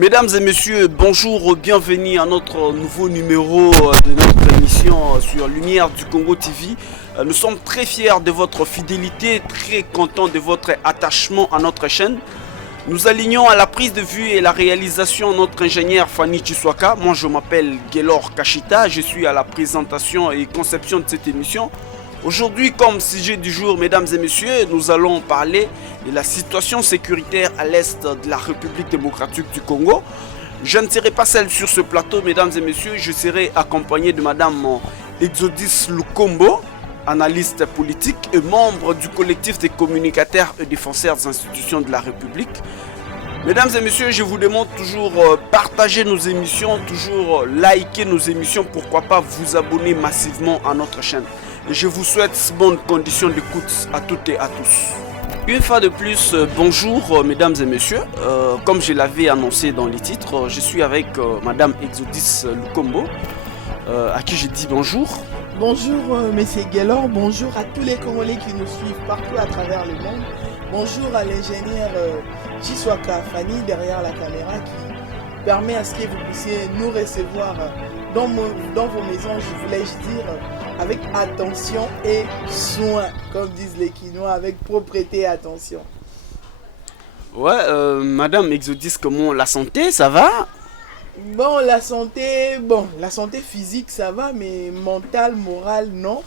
Mesdames et messieurs, bonjour, bienvenue à notre nouveau numéro de notre émission sur Lumière du Congo TV. Nous sommes très fiers de votre fidélité, très contents de votre attachement à notre chaîne. Nous alignons à la prise de vue et la réalisation notre ingénieur Fanny Chiswaka. Moi je m'appelle Gelor Kashita, je suis à la présentation et conception de cette émission. Aujourd'hui, comme sujet du jour, mesdames et messieurs, nous allons parler de la situation sécuritaire à l'est de la République démocratique du Congo. Je ne serai pas seul sur ce plateau, mesdames et messieurs, je serai accompagné de madame Exodus Lukombo, analyste politique et membre du collectif des communicateurs et défenseurs des institutions de la République. Mesdames et messieurs, je vous demande toujours partager nos émissions, toujours liker nos émissions, pourquoi pas vous abonner massivement à notre chaîne. Et je vous souhaite bonnes conditions d'écoute à toutes et à tous. Une fois de plus, bonjour mesdames et messieurs. Comme je l'avais annoncé dans les titres, je suis avec madame Exodus Lukombo, à qui je dis bonjour. Bonjour Monsieur Gelor, bonjour à tous les Congolais qui nous suivent partout à travers le monde. Bonjour à l'ingénieur Chiswaka Fanny derrière la caméra qui permet à ce que vous puissiez nous recevoir dans vos maisons, je voulais dire, avec attention et soin, comme disent les Quinois, avec propreté et attention. Ouais, madame Exodus, comment la santé, ça va? Bon, la santé physique, ça va, mais mentale, morale, non.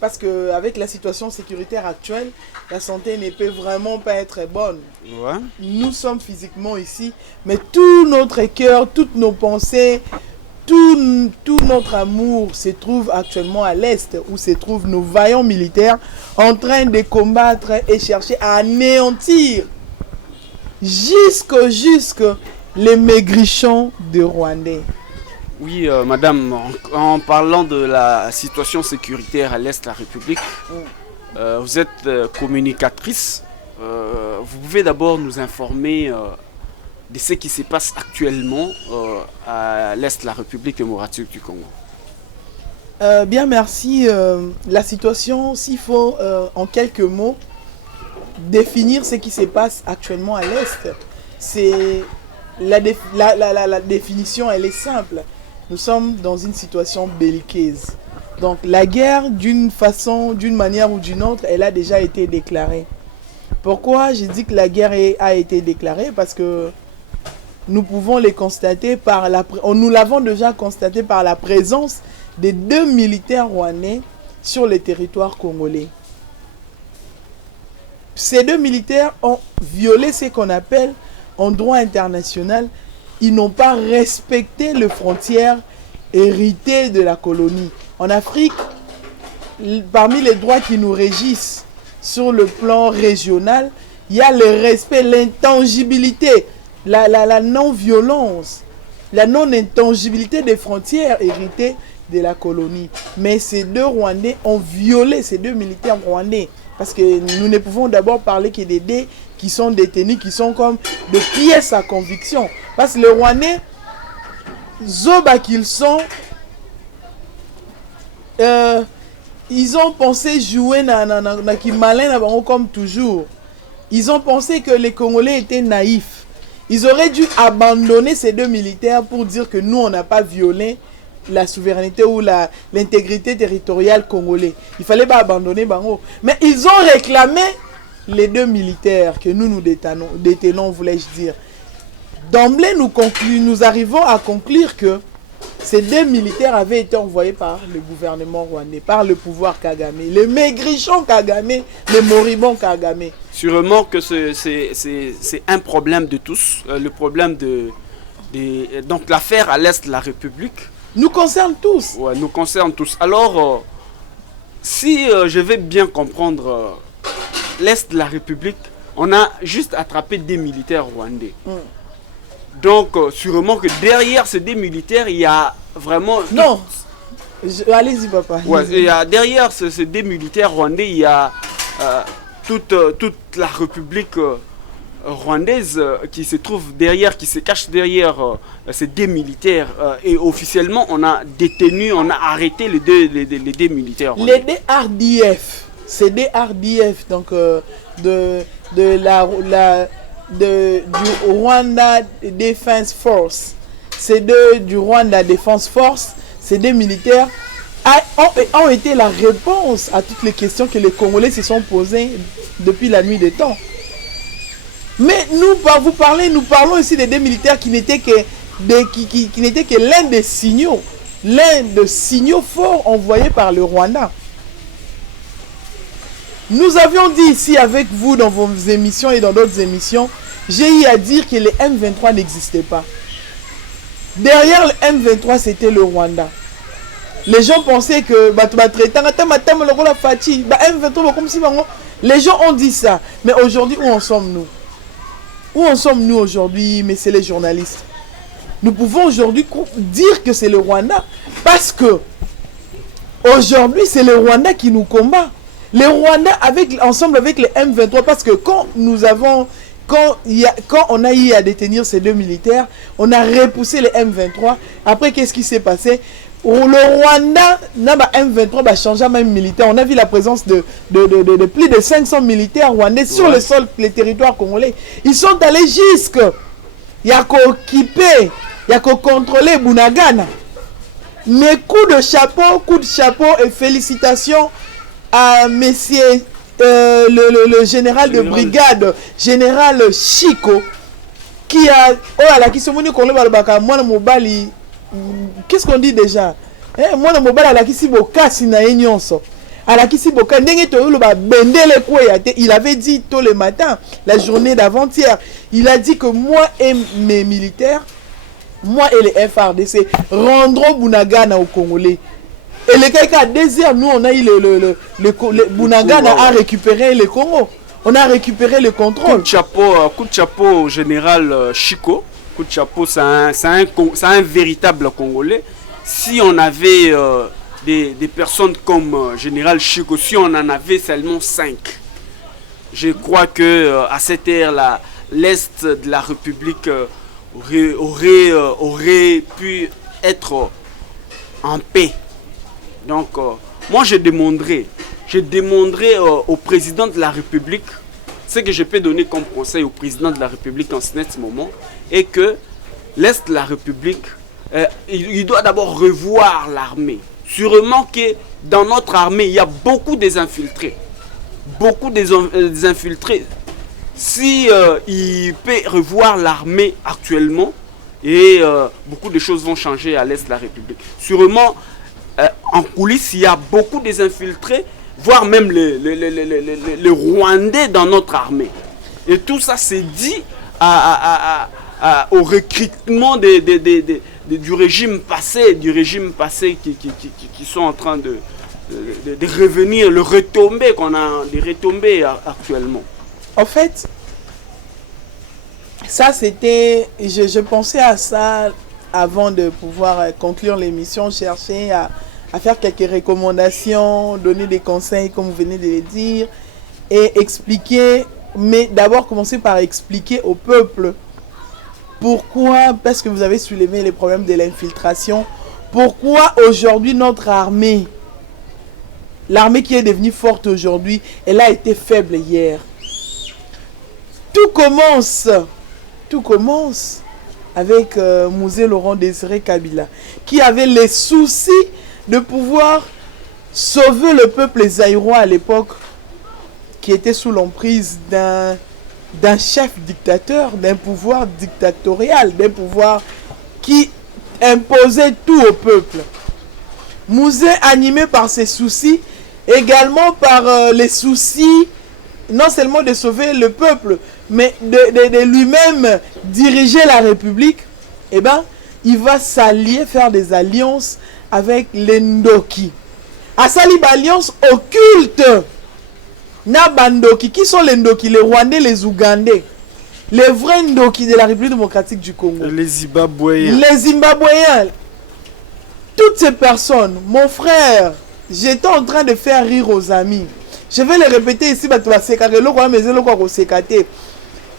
Parce qu'avec la situation sécuritaire actuelle, la santé ne peut vraiment pas être bonne. Ouais. Nous sommes physiquement ici, mais tout notre cœur, toutes nos pensées, tout notre amour se trouve actuellement à l'Est, où se trouvent nos vaillants militaires en train de combattre et chercher à anéantir jusque les maigrichons de Rwandais. Oui, madame, en parlant de la situation sécuritaire à l'Est de la République, vous êtes communicatrice. Vous pouvez d'abord nous informer de ce qui se passe actuellement à l'Est de la République démocratique du Congo. Bien, merci. La situation, s'il faut en quelques mots définir ce qui se passe actuellement à l'Est, c'est la définition, elle est simple. Nous sommes dans une situation belliqueuse. Donc la guerre, d'une manière ou d'une autre, elle a déjà été déclarée. Pourquoi je dis que la guerre a été déclarée? Parce que nous pouvons les constater nous l'avons déjà constaté par la présence des 2 militaires rwandais sur le territoire congolais. Ces 2 militaires ont violé ce qu'on appelle en droit international. Ils n'ont pas respecté les frontières héritées de la colonie. En Afrique, parmi les droits qui nous régissent sur le plan régional, il y a le respect, l'intangibilité, la non-violence, la non-intangibilité des frontières héritées de la colonie. Mais ces 2 Rwandais ont violé, ces 2 militaires rwandais, parce que nous ne pouvons d'abord parler que des dés qui sont détenus, qui sont comme de pièces à conviction. Parce que les Rwandais, zoba qu'ils sont, ils ont pensé jouer comme toujours. Ils ont pensé que les Congolais étaient naïfs. Ils auraient dû abandonner ces 2 militaires pour dire que nous, on n'a pas violé la souveraineté ou l'intégrité territoriale congolaise. Il fallait pas abandonner Bango. Mais ils ont réclamé les 2 militaires que nous détenons, voulais-je dire. D'emblée, nous arrivons à conclure que ces 2 militaires avaient été envoyés par le gouvernement rwandais, par le pouvoir Kagame, les maigrichons Kagame, les moribonds Kagame. Sûrement que c'est un problème de tous, le problème donc l'affaire à l'Est de la République. Nous concerne tous. Ouais, nous concerne tous. Alors, si je vais bien comprendre, l'Est de la République, on a juste attrapé 2 militaires rwandais. Donc, sûrement que derrière ces 2 militaires, il y a vraiment... Non, allez-y papa. Ouais, derrière ces 2 militaires rwandais, il y a toute la République rwandaise qui se trouve derrière, qui se cache derrière ces 2 militaires. Et officiellement, on a détenu, on a arrêté les deux militaires rwandais. Les 2 RDF, c'est des RDF, donc du Rwanda Defense Force, ces deux du Rwanda Defense Force, ces deux militaires ont été la réponse à toutes les questions que les Congolais se sont posées depuis la nuit des temps. Mais nous parlons ici des deux militaires qui n'étaient que l'un des signaux forts envoyés par le Rwanda. Nous avions dit ici avec vous dans vos émissions et dans d'autres émissions, j'ai eu à dire que les M23 n'existaient pas. Derrière le M23, c'était le Rwanda. Les gens pensaient que les gens ont dit ça. Mais aujourd'hui, où en sommes-nous? Où en sommes-nous aujourd'hui, messieurs les journalistes? Nous pouvons aujourd'hui dire que c'est le Rwanda parce que aujourd'hui, c'est le Rwanda qui nous combat. Le Rwanda ensemble avec les M23, parce que quand on a eu à détenir ces deux militaires, on a repoussé les M23. Après, qu'est-ce qui s'est passé? Le Rwanda, M23 va changer même militaire. On a vu la présence de plus de 500 militaires rwandais sur le sol, les territoires congolais. Ils sont allés jusque, il y a qu'à occuper, il y a qu'à contrôler Bunagana. Mais coup de chapeau et félicitations à messieurs le général de brigade, général Chico, qui a qu'est-ce qu'on dit déjà? Moi, le mobile à la Kisibokasi na enyonso. À la Kisiboka, il avait dit tôt le matin, la journée d'avant-hier, il a dit que moi et mes militaires, moi et les FRDC, rendront Bunagana aux Congolais. Et les cas désert, nous on a eu le Bunagana a récupéré le Congo. On a récupéré le contrôle. Coup de chapeau au général Chico. Coup de chapeau, c'est un véritable Congolais. Si on avait des personnes comme général Chico, si on en avait seulement 5, je crois que à cette ère-là, l'Est de la République aurait pu être en paix. Donc, moi, je demanderai au président de la République, ce que je peux donner comme conseil au président de la République en ce moment, est que l'Est de la République, il doit d'abord revoir l'armée. Sûrement que dans notre armée, il y a beaucoup des infiltrés. Beaucoup des infiltrés. Si il peut revoir l'armée actuellement, et beaucoup de choses vont changer à l'Est de la République. Sûrement, en coulisses, il y a beaucoup des infiltrés, voire même les Rwandais dans notre armée. Et tout ça, c'est dit au recrutement du régime passé qui sont en train de revenir, le retomber qu'on a, de retomber actuellement. En fait, ça c'était, je pensais à ça avant de pouvoir conclure l'émission, chercher à faire quelques recommandations, donner des conseils comme vous venez de le dire et expliquer, mais d'abord commencer par expliquer au peuple pourquoi, parce que vous avez soulevé les problèmes de l'infiltration, pourquoi aujourd'hui notre armée, l'armée qui est devenue forte aujourd'hui, elle a été faible hier. Tout commence avec Mouzé Laurent Désiré Kabila, qui avait les soucis de pouvoir sauver le peuple zaïrois à l'époque, qui était sous l'emprise d'un chef dictateur, d'un pouvoir dictatorial, d'un pouvoir qui imposait tout au peuple. Mouzé, animé par ses soucis, également par les soucis, non seulement de sauver le peuple, mais de lui-même diriger la République, eh ben, il va s'allier, faire des alliances avec les Ndoki. À s'allier alliance occulte. Na Bandoki, qui sont les Ndoki, les Rwandais, les Ougandais, les vrais Ndoki de la République démocratique du Congo. Les Zimbabwéens. Les Zimbabwéens. Toutes ces personnes, mon frère, j'étais en train de faire rire aux amis. Je vais les répéter ici,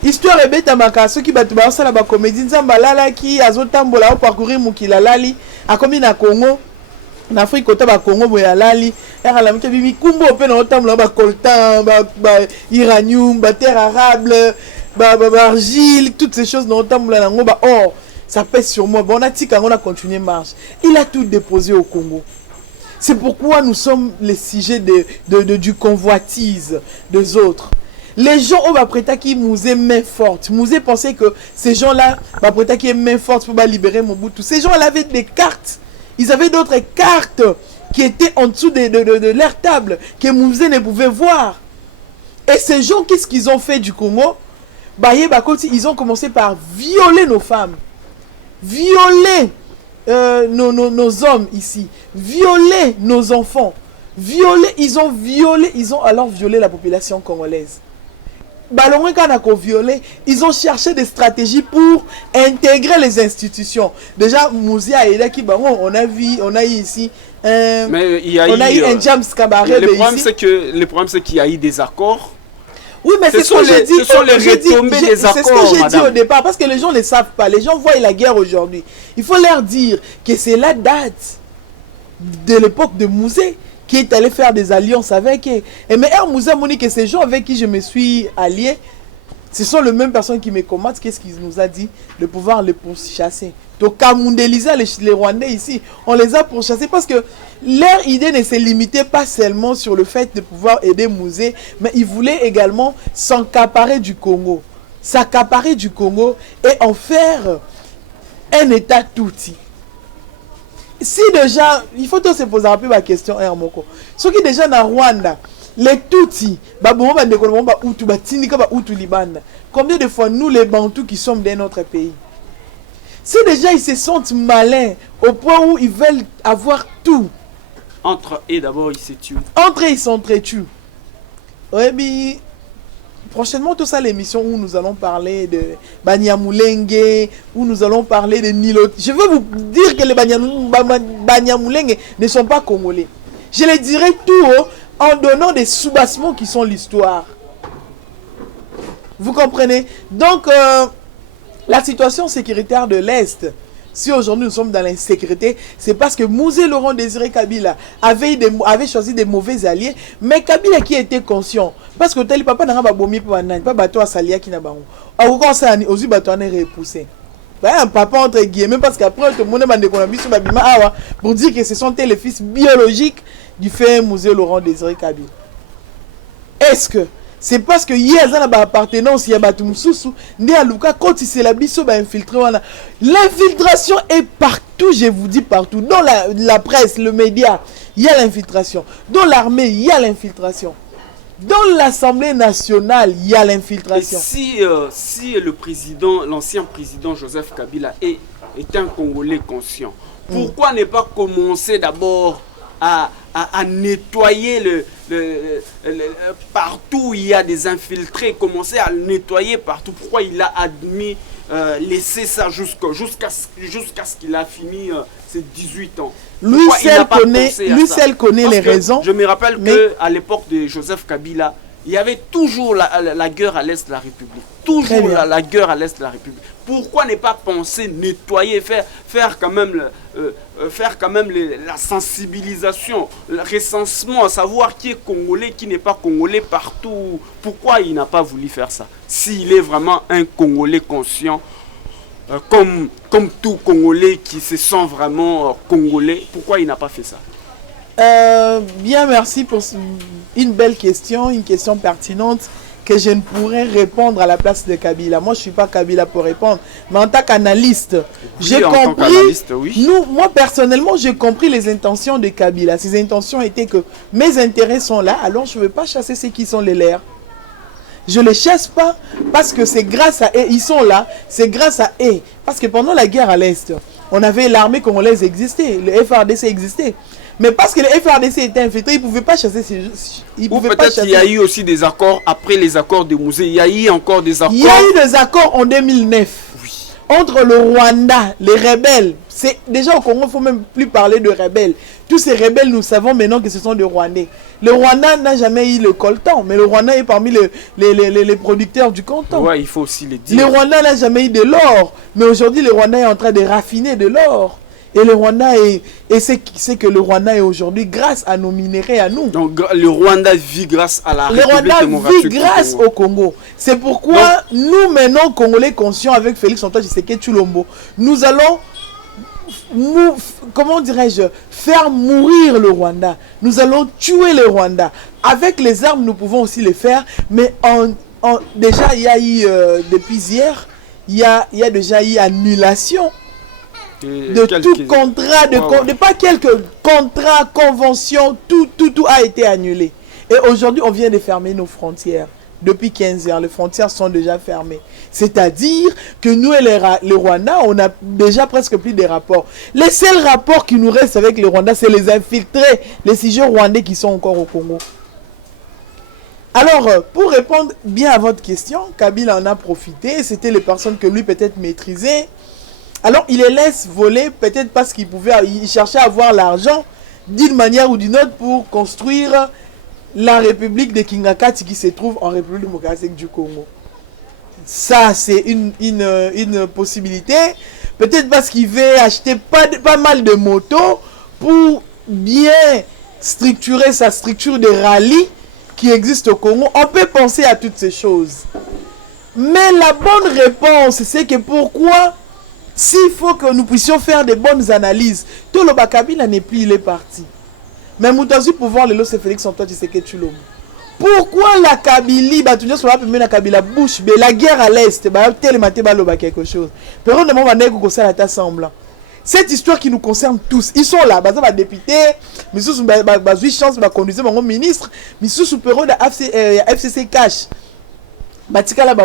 histoire est bête à ma ceux qui battent la comédie Nzambalala qui a zotambola parcourir Mukilalali a commis na Congo. En Afrique, au Congo, Boyalali, la Kumbo, Otambola, Coltan, Iranium, terre arabe, argile, toutes ces choses, or, ça pèse sur moi. Bon, on a continué marche. Il a tout déposé au Congo. C'est pourquoi nous sommes les sujets du convoitise des autres. Les gens ont prêté qui Mouzé main forte. Mouzé pensait que ces gens-là, prêté qui main forte pour libérer Mobutu. Ces gens-là avaient des cartes. Ils avaient d'autres cartes qui étaient en dessous de leur table, que Mouzé ne pouvait voir. Et ces gens, qu'est-ce qu'ils ont fait du Congo? Ils ont commencé par violer nos femmes, violer nos hommes ici, violer nos enfants, ils ont alors violé la population congolaise. Ils ont cherché des stratégies pour intégrer les institutions. Déjà, Mouzia et Laki Baron, on a eu ici on a eu un James Cabaret. Le problème, c'est qu'il y a eu des accords. Oui, mais c'est ce que j'ai dit. Ce sont les retombées des accords, c'est ce que j'ai dit au départ, parce que les gens ne savent pas. Les gens voient la guerre aujourd'hui. Il faut leur dire que c'est la date de l'époque de Mouzé qui est allé faire des alliances avec eux. Et mais Mouzé m'a dit que ces gens avec qui je me suis allié, ce sont les mêmes personnes qui me combattent. Qu'est-ce qu'il nous a dit? De pouvoir les pourchasser. Donc, à mondialiser les Rwandais ici, on les a pourchassés parce que leur idée ne se limitait pas seulement sur le fait de pouvoir aider Mouzé, mais ils voulaient également s'accaparer du Congo. S'accaparer du Congo et en faire un État touti. Si déjà, il faut se poser un peu la question, Hermoko. Ce qui est déjà dans Rwanda, les Tutsis, combien de fois nous les Bantous qui sommes dans notre pays? Si déjà ils se sentent malins au point où ils veulent avoir tout. Entre eux d'abord ils se tuent. Entre eux ils s'entretuent. Ouais, mais prochainement tout ça l'émission où nous allons parler de Banyamulenge, où nous allons parler de Nilo. Je veux vous dire que les Banyamulenge ne sont pas congolais. Je les dirai tout haut en donnant des soubassements qui sont l'histoire. Vous comprenez? Donc la situation sécuritaire de l'Est, si aujourd'hui nous sommes dans l'insécurité, c'est parce que Mouzé Laurent Désiré Kabila avait choisi des mauvais alliés, mais Kabila qui était conscient, parce que tel papa n'a pas bomi pour un pas bateau à Salia qui n'a pas on a ça aux bateaux on est repoussé. Un papa entre guillemets parce qu'après tout le monde a pour dire que ce sont les fils biologiques du fait Mouzé Laurent Désiré Kabila. Est-ce que c'est parce que hier il y a une appartenance, il y a Batumsusu, l'infiltration est partout, je vous dis partout. Dans la presse, le média, il y a l'infiltration. Dans l'armée, il y a l'infiltration. Dans l'Assemblée nationale, il y a l'infiltration. Et si le président, l'ancien président Joseph Kabila est un Congolais conscient, pourquoi ne pas commencer d'abord à nettoyer partout où il y a des infiltrés, commencer à nettoyer partout. Pourquoi il a admis laisser ça jusqu'à ce qu'il a fini ses 18 ans? Lui seul connaît les raisons. Je me rappelle qu'à l'époque de Joseph Kabila, il y avait toujours la guerre à l'est de la République. Toujours la guerre à l'est de la République. Pourquoi ne pas penser nettoyer, faire quand même la sensibilisation, le recensement, savoir qui est congolais, qui n'est pas congolais partout. Pourquoi il n'a pas voulu faire ça? S'il est vraiment un Congolais conscient, comme tout Congolais qui se sent vraiment congolais, pourquoi il n'a pas fait ça? Bien, merci pour une belle question, une question pertinente que je ne pourrais répondre à la place de Kabila. Moi, je ne suis pas Kabila pour répondre, mais en tant qu'analyste, j'ai compris. Moi, personnellement, j'ai compris les intentions de Kabila. Ses intentions étaient que mes intérêts sont là, alors je ne veux pas chasser ceux qui sont les leurs. Je ne les chasse pas parce que c'est grâce à eux, ils sont là, c'est grâce à eux. Parce que pendant la guerre à l'Est, on avait l'armée congolaise existait, le FRDC existait. Mais parce que le FRDC était infiltré, ils ne pouvaient pas chasser ces gens. Ou peut-être qu'il y a eu aussi des accords après les accords de Mouzé. Il y a eu encore des accords. Il y a eu des accords en 2009. Oui. Entre le Rwanda, les rebelles. Déjà au Congo, il ne faut même plus parler de rebelles. Tous ces rebelles, nous savons maintenant que ce sont des Rwandais. Le Rwanda n'a jamais eu le coltan, mais le Rwanda est parmi les producteurs du coltan. Oui, il faut aussi le dire. Le Rwanda n'a jamais eu de l'or, mais aujourd'hui, le Rwanda est en train de raffiner de l'or. Et le Rwanda et c'est que le Rwanda est aujourd'hui grâce à nos minéraux à nous. Donc le Rwanda vit grâce à la Le République Rwanda démocratique vit grâce au Congo. C'est pourquoi nous maintenant, Congolais conscients avec Félix Antoine Tshisekedi Tshilombo, nous allons, comment dirais-je, faire mourir le Rwanda. Nous allons tuer le Rwanda. Avec les armes, nous pouvons aussi le faire, mais déjà, il y a eu, depuis hier, il y a déjà eu annulation de tout contrat, de pas quelques contrats, conventions, tout a été annulé. Et aujourd'hui, on vient de fermer nos frontières. Depuis 15 heures, les frontières sont déjà fermées. C'est-à-dire que nous et le Rwanda, on a déjà presque plus de rapports. Les seuls rapports qui nous restent avec le Rwanda, c'est les infiltrés, les sujets rwandais qui sont encore au Congo. Alors, pour répondre bien à votre question, Kabila en a profité. C'était les personnes que lui peut-être maîtrisait. Alors, il les laisse voler, peut-être parce qu'il cherchait à avoir l'argent d'une manière ou d'une autre pour construire la République de Kingakati qui se trouve en République démocratique du Congo. Ça, c'est une possibilité. Peut-être parce qu'il veut acheter pas mal de motos pour bien structurer sa structure de rallye qui existe au Congo. On peut penser à toutes ces choses. Mais la bonne réponse, c'est que pourquoi, s'il faut que nous puissions faire des bonnes analyses, tout le Bakabila n'est plus, il est parti. Mais Moutazi pouvoir le lot, c'est Félix Antoine Tshisekedi Tshilombo. Pourquoi la Kabylie, la Kabila bouche, la guerre à l'Est, quelque chose. Cette histoire qui nous concerne tous, ils sont là, les députés, mais sous chance, conduire mon ministre, mais sous super de FCC cash,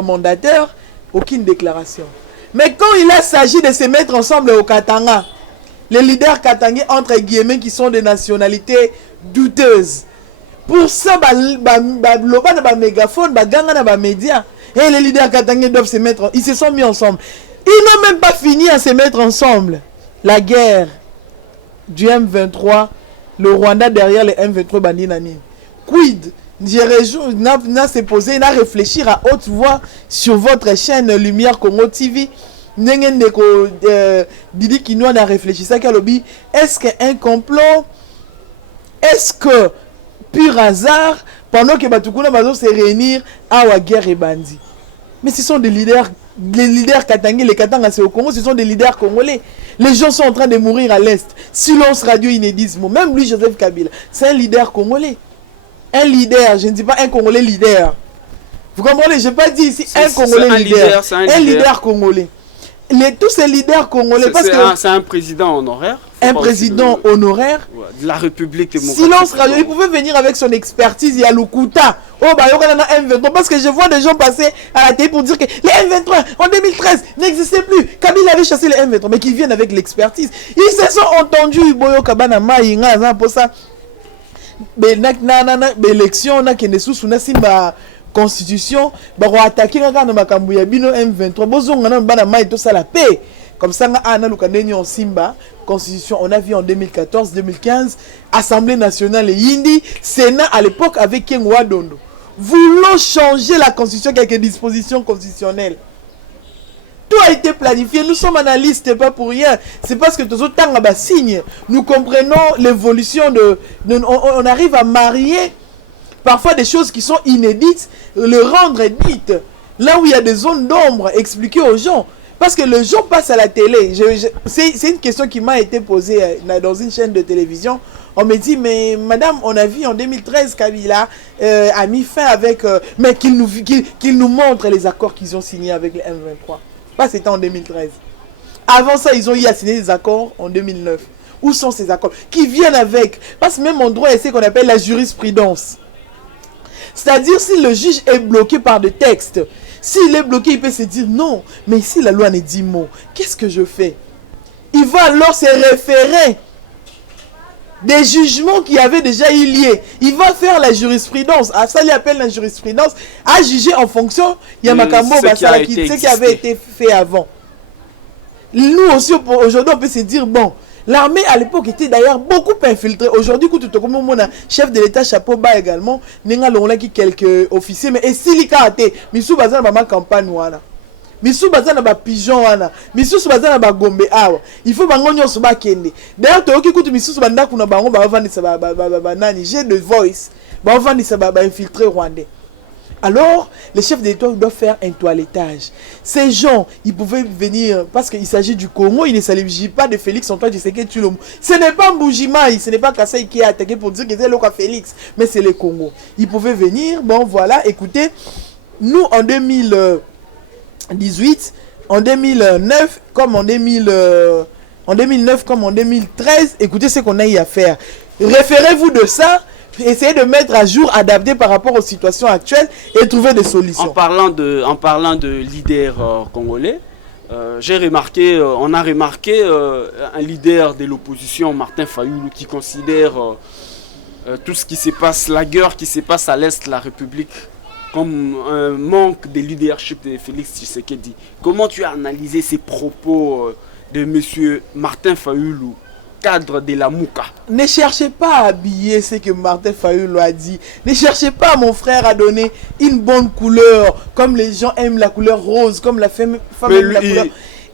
mandataire, aucune déclaration. Mais quand il s'agit de se mettre ensemble au Katanga, les leaders katangais entre guillemets qui sont des nationalités douteuses, pour ça, mégaphone, médias, et les leaders katangais doivent se mettre, ils se sont mis ensemble. Ils n'ont même pas fini à se mettre ensemble. La guerre du M23, le Rwanda derrière les M23 bandinani. Quid? N'a se poser, n'a réfléchir à haute voix sur votre chaîne Lumière Congo TV. Didi Kinoa n'a réfléchi ça qu'à lobby. Est-ce qu'un complot? Est-ce que pur hasard pendant que Batukuna va se réunir à la guerre et bandit? Mais ce sont des leaders. Les leaders katangais, les Katanga c'est au Congo, ce sont des leaders congolais. Les gens sont en train de mourir à l'Est. Silence radio inédisme. Même lui, Joseph Kabila, c'est un leader congolais. Un leader, je ne dis pas un Congolais leader. Vous comprenez? Je n'ai pas dit ici un Congolais leader. Un leader congolais. Tous ces leaders congolais. C'est un président honoraire. Un président honoraire de la République démocratique. Silence radio, il pouvait venir avec son expertise. Il y a Lukuta. Oh, bah, il y a un M23. Parce que je vois des gens passer à la télé pour dire que les M23 en 2013 n'existaient plus. Kabila avait chassé les M23. Mais qu'ils viennent avec l'expertise. Ils se sont entendus. Boyo Kabana Maïnga, pour ça. L'élection, on a qui sous la constitution. Bah, on attaque na bino M23. Bozonga na bana mai to ça la paix. Comme ça, on Simba, constitution, on a vu en 2014, 2015, Assemblée nationale et Yindi, Sénat à l'époque avec Ken Wadondo. Voulons changer la constitution avec quelques dispositions constitutionnelles. Tout a été planifié, nous sommes analystes, pas pour rien. C'est parce que tous autant à signe, nous comprenons l'évolution on arrive à marier parfois des choses qui sont inédites, le rendre dites. Là où il y a des zones d'ombre, expliquer aux gens. Parce que le jour passe à la télé. C'est une question qui m'a été posée dans une chaîne de télévision. On me dit, mais madame, on a vu en 2013 Kabila a mis fin avec... mais qu'il nous montre les accords qu'ils ont signés avec les M23. Pas c'était en 2013. Avant ça, ils ont eu à signer des accords en 2009. Où sont ces accords? Qui viennent avec... Parce que même en droit, c'est ce qu'on appelle la jurisprudence. C'est-à-dire, si le juge est bloqué par des textes... S'il est bloqué, il peut se dire non. Mais si la loi ne dit mot, qu'est-ce que je fais? Il va alors se référer des jugements qui avaient déjà eu lieu. Il va faire la jurisprudence. À ça, il appelle la jurisprudence à juger en fonction de ce qui avait été fait avant. Nous aussi, aujourd'hui, on peut se dire bon. L'armée à l'époque était d'ailleurs beaucoup infiltrée. Aujourd'hui, comme on a chef de l'État chapeau bas également, nous avons quelques officiers, mais et si les caractères, mais sous bazar maman campagne voilà. misu baza na ba pigeon wana misusu baza na ba gombe awa il faut bango nyonso ba kende d'ailleurs toyoki kutu misusu banda kuna bango ba vandisa ba nani j'ai de voice ba vandisa ba infiltré rwandais. Alors, les chefs d'État doivent faire un toilettage. Ces gens, ils pouvaient venir, parce qu'il s'agit du Congo, il ne s'agit pas de Félix Antoine Tshisekedi Tshilombo. Ce n'est pas Mbujimaï, ce n'est pas Kassai qui a attaqué pour dire que c'est le cas Félix, mais c'est le Congo. Ils pouvaient venir, bon voilà, écoutez, nous en 2018, en 2009, comme en 2009 comme en 2013, écoutez ce qu'on a eu à faire. Référez-vous de ça. Essayez de mettre à jour, adapter par rapport aux situations actuelles et trouver des solutions. En parlant de leaders congolais, j'ai remarqué, on a remarqué un leader de l'opposition, Martin Fayulu, qui considère tout ce qui se passe, la guerre qui se passe à l'Est de la République, comme un manque de leadership de Félix Tshisekedi. Comment tu as analysé ces propos de M. Martin Fayulu, cadre de la Mouka? Ne cherchez pas à habiller ce que Martin Fayulu a dit. Ne cherchez pas, mon frère, à donner une bonne couleur, comme les gens aiment la couleur rose, comme la femme aime la couleur.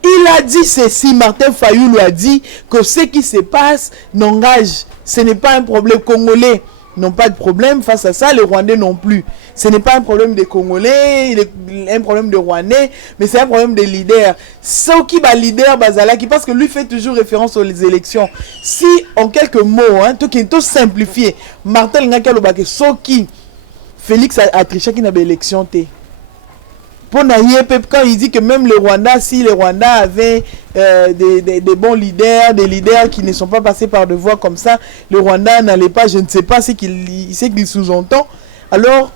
Il a dit ceci, Martin Fayulu a dit que ce qui se passe n'engage, ce n'est pas un problème congolais. N'ont pas de problème face à ça, les Rwandais non plus. Ce n'est pas un problème des Congolais, un problème de Rwandais, mais c'est un problème des leaders. Ceux qui va leader Bazalaki, parce que lui fait toujours référence aux élections. Si, en quelques mots, tout simplifié, Martin Ngakalobake, ceux qui, Félix a triché qui n'a pas d'élection. Quand il dit que même le Rwanda, si le Rwanda avait des bons leaders, des leaders qui ne sont pas passés par des voies comme ça, le Rwanda n'allait pas, je ne sais pas ce qu'il sous-entend. Alors,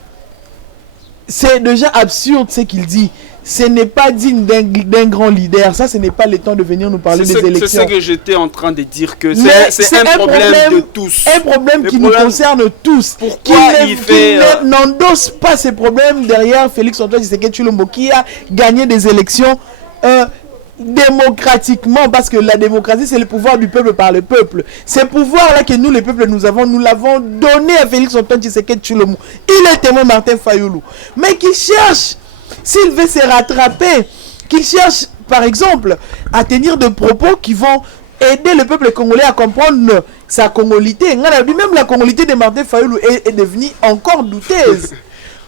c'est déjà absurde ce qu'il dit. Ce n'est pas digne d'un grand leader. Ça, ce n'est pas le temps de venir nous parler des élections. C'est ce que j'étais en train de dire, que c'est un problème de tous. Un problème qui nous concerne tous. Pourquoi il fait... n'endosse pas ces problèmes derrière Félix Antoine Tshisekedi Tshilombo qui a gagné des élections démocratiquement, parce que la démocratie, c'est le pouvoir du peuple par le peuple. Ce pouvoir-là que nous, les peuples, nous l'avons donné à Félix Antoine Tshisekedi Tshilombo. Il est témoin Martin Fayulu. Mais qui cherche... S'il veut se rattraper, qu'il cherche, par exemple, à tenir des propos qui vont aider le peuple congolais à comprendre sa congolité. Même la congolité de Martin Fayulu est devenue encore douteuse.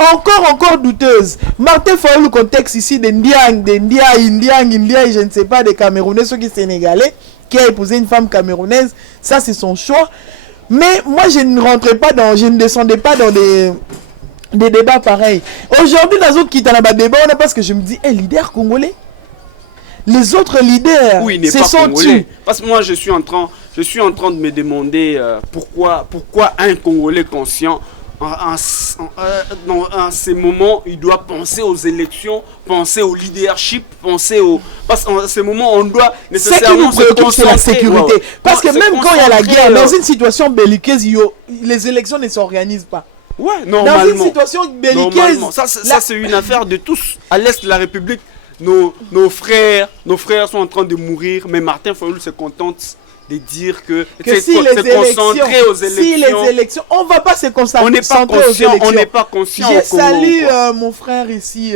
Encore douteuse. Martin Fayulu, contexte ici d'India, je ne sais pas, des Camerounais, ceux qui sont sénégalais, qui a épousé une femme camerounaise, ça c'est son choix. Mais moi je ne descendais pas dans des débats pareils. Aujourd'hui, dans autres qui dans le débat, on a parce que je me dis, un leader congolais. Les autres leaders, oui, ce sont congolais. Parce que moi, je suis en train de me demander pourquoi un Congolais conscient, en ces moments, il doit penser aux élections, penser au leadership, penser au... Parce qu'en ces moments, on doit nécessairement se concentrer. C'est la sécurité. Ouais. Parce que même quand il y a la guerre, dans une situation belliqueuse, les élections ne s'organisent pas. Ouais, normalement. Dans une situation belliqueuse. Ça c'est une affaire de tous. À l'est de la République, nos frères sont en train de mourir, mais Martin Fayulu se contente de dire que si les élections, on ne va pas se concentrer. On n'est pas conscient. Je salue mon frère ici,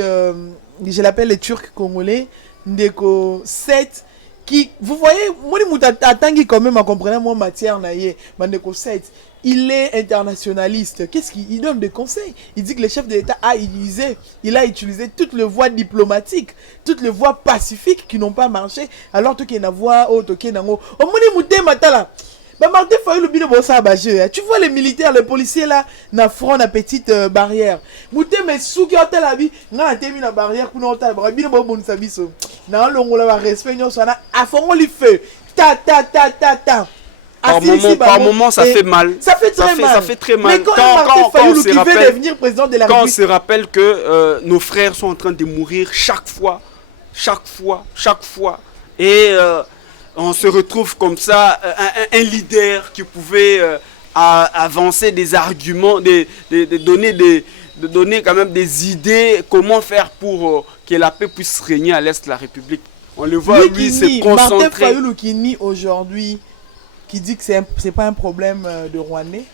je l'appelle le Turc congolais, Ndeko 7. Qui, vous voyez, moi, je quand même à comprendre mon matière, Ndeko 7. Il est internationaliste. Qu'est-ce qu'il donne des conseils? Il dit que le chef de l'État a utilisé toutes les voies diplomatiques, toutes les voies pacifiques qui n'ont pas marché. Alors tout qui est na voie, tout qui est na go. Tu vois les militaires, les policiers là, na front, na petite barrière. Mouté mais sous qui a la vie, na temi na barrière pour nous ta barrière. Bien bon sabiso. Na longo la respect nous ça na à fond le feu. Ta. Par moment, ça fait mal. Ça fait très mal. Mais quand on se rappelle que nos frères sont en train de mourir chaque fois. Et on se retrouve comme ça, un leader qui pouvait avancer des arguments, de donner quand même des idées, comment faire pour que la paix puisse régner à l'est de la République. On le voit, lui se concentrer. Martin Fayulu qui nie aujourd'hui, qui dit que c'est pas un problème de Rwandais,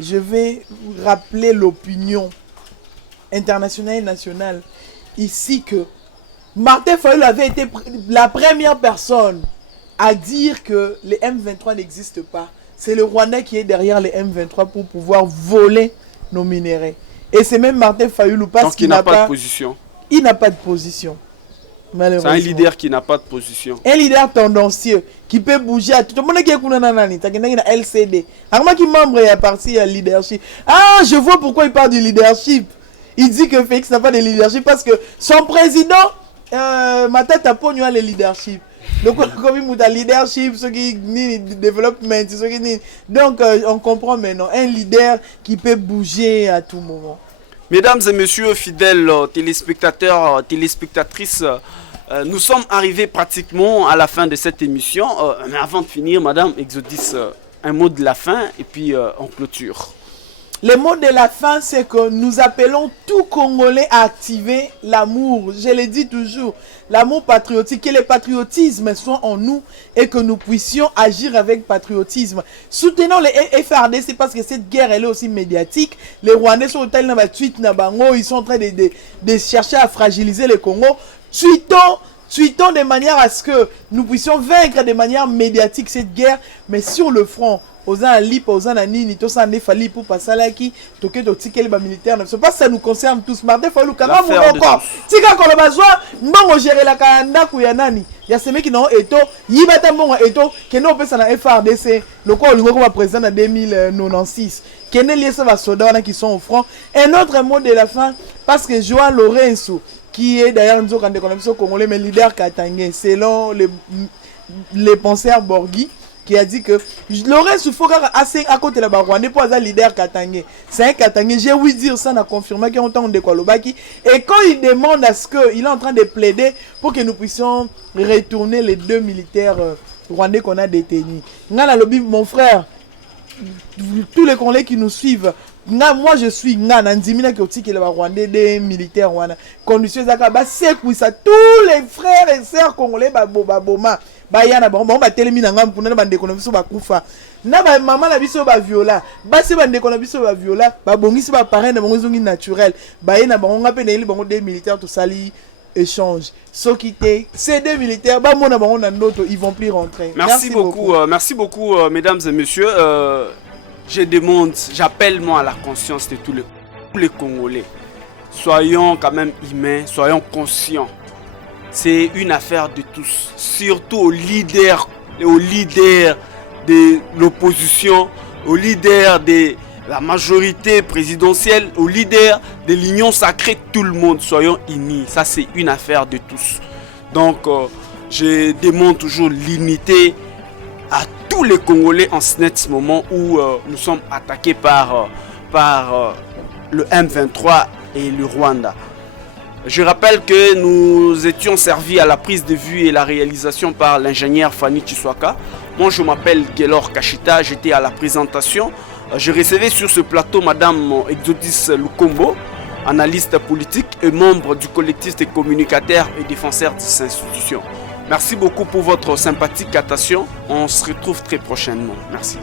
je vais rappeler l'opinion internationale et nationale ici que Martin Fayulu avait été la première personne à dire que les M23 n'existent pas. C'est le Rwandais qui est derrière les M23 pour pouvoir voler nos minéraux. Et c'est même Martin Fayulu parce qu'il n'a pas de position. Il n'a pas de position. C'est un leader qui n'a pas de position. Un leader tendancieux qui peut bouger à tout le monde qui est dans LCD. Alors qui membre est parti à leadership. Ah, je vois pourquoi il parle du leadership. Il dit que Félix n'a pas de leadership parce que son président Matata Pogno a le leadership. Donc comme il a leadership, ce qui ni développement, ce qui ni. Donc on comprend maintenant un leader qui peut bouger à tout moment. Mesdames et messieurs, fidèles téléspectateurs, téléspectatrices, nous sommes arrivés pratiquement à la fin de cette émission. Mais avant de finir, Madame Exodus, un mot de la fin et puis on clôture. Le mot de la fin, c'est que nous appelons tout Congolais à activer l'amour. Je le dis toujours, l'amour patriotique, que le patriotisme soit en nous et que nous puissions agir avec patriotisme. Soutenons les FRDC parce que cette guerre, elle est aussi médiatique. Les Rwandais sont dans la tweet, ils sont en train de chercher à fragiliser le Congo. Tweetons de manière à ce que nous puissions vaincre de manière médiatique cette guerre, mais sur le front. Aux alipes, aux ananini, tout ça n'est fallait pour passer là qui toquer de ticket les militaires. C'est pas ça nous concerne tous. Martin Fayulu quand même encore. Si quand on a besoin, bon gérer la kanda kuyanani. Il y a ces mecs qui n'ont eto, yibata mon eto, qui n'ont pas ça na FRDC. Le corps lui comme président en 2096. Qui n'est lié ça va soldats qui sont au front. Un autre mot de la fin parce que Joao Lorenzo qui est d'ailleurs nous quand on est congolais mais leader katangé selon les penseurs Borghi qui a dit que Lorenzo Foka assez à côté de la Rwanda pour un leader katangé. C'est un katangé, j'ai ouï dire ça, on a confirmé qu'il y a autant de Kolobaki. Et quand il demande à ce qu'il est en train de plaider pour que nous puissions retourner les 2 militaires rwandais qu'on a détenus. Mon frère, tous les Congolais qui nous suivent, moi je suis Nandimina qui est le Rwandais des militaires rwandais. Conditions Zakaba, c'est que ça, tous les frères et sœurs congolais, Boma. Bayana bon ba telemi na ngam kuna ba ndeko na biso ba kufa na ba mama na biso ba viola ba se ba ndeko na biso ba viola ba bongisi ba parrain na bango zongi naturel ba yena bango ngape na ili bango des militaires to sali échange ceux qui étaient ces 2 militaires ba mona bango na ndoto ils vont plus rentrer. Merci beaucoup mesdames et messieurs, je demande, j'appelle moi à la conscience de tous les Congolais. Soyons quand même humains, soyons conscients. C'est une affaire de tous, surtout aux leaders de l'opposition, aux leaders de la majorité présidentielle, aux leaders de l'Union sacrée, tout le monde, soyons unis. Ça, c'est une affaire de tous. Donc, je demande toujours l'unité à tous les Congolais en ce moment où nous sommes attaqués par le M23 et le Rwanda. Je rappelle que nous étions servis à la prise de vue et la réalisation par l'ingénieur Fanny Chiswaka. Moi, je m'appelle Gelor Kashita, j'étais à la présentation. Je recevais sur ce plateau Madame Exodus Lukombo, analyste politique et membre du collectif des communicateurs et défenseurs de ces institutions. Merci beaucoup pour votre sympathique attention. On se retrouve très prochainement. Merci.